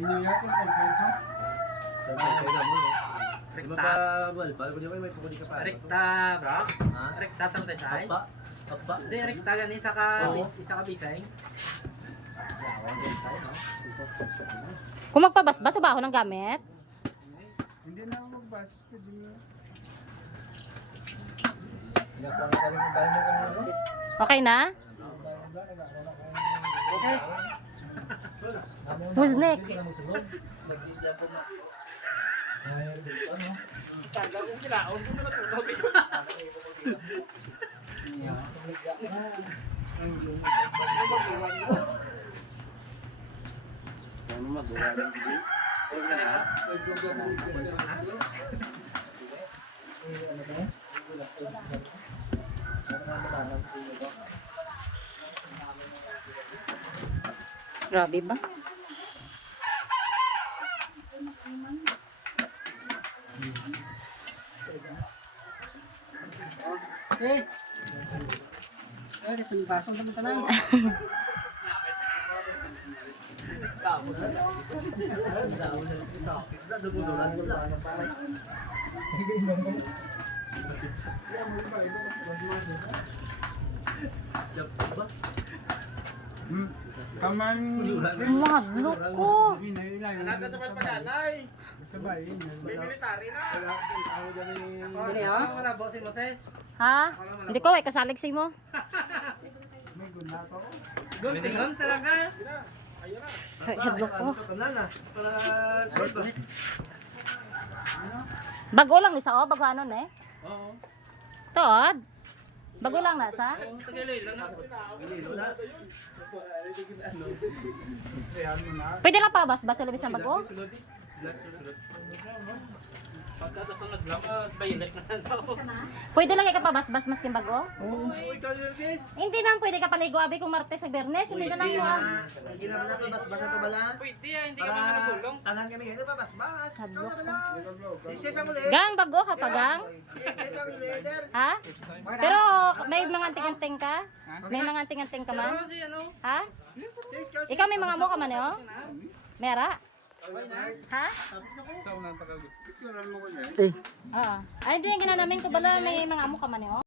Inuyakin sa senso. Rekta. Bago niya may pukuli ka pa. Rekta, bro. Ha? Rekta tang desay. Apa? Apa? Hindi, rekta gani isa ka bisay. Kung magpabasbas, ba ako ng gamit? Hindi na ako magbasa. Pwede mo. Okay na? Who's next? Grabe ba? Eh. Ay, kasi pasong sa tanan. Taman. Mahadlok ko. Nada sa pagpadanay. Sabay. May military na. Ini ha? Wala bossing Moses. Ha? Hindi ko, kasalig si mo. May guna to. Guntingon talaga. Hadlok ko. Para short ba? Bago lang isa o, bago ano eh. Oo. Tood. Bago lang nasa. Tagaloy lang ako. Pwede lang pa bas sa labis ng bago? Pagkatasunod lang, bayilat na daw. Pwede lang ikapabas-bas mas yung bago? Uy, ikaw yun sis. Hindi na pwede ka paligo abi kung Martes sa Biyernes. Hindi na lang yun. Hindi na pala pabas-basa to bala. Pwede hindi ka man nagulong. Tanan kami ngayon pabas-bas. Hadlok ko. Isis ang ulit. Gang, bago ka pa gang? Isis ang leader. Ha? Pero may mga anting-anting ka? May mga anting-anting ka man? Kasi ano? Ha? Sis, ikaw Ikaw may mga mo ka man eh oh? Mera? Ha? Sa unang tagag. Picturean mo ko niya. Oo. Ay, hindi yung ginanamin ko bala may mga amo ka man eh oh?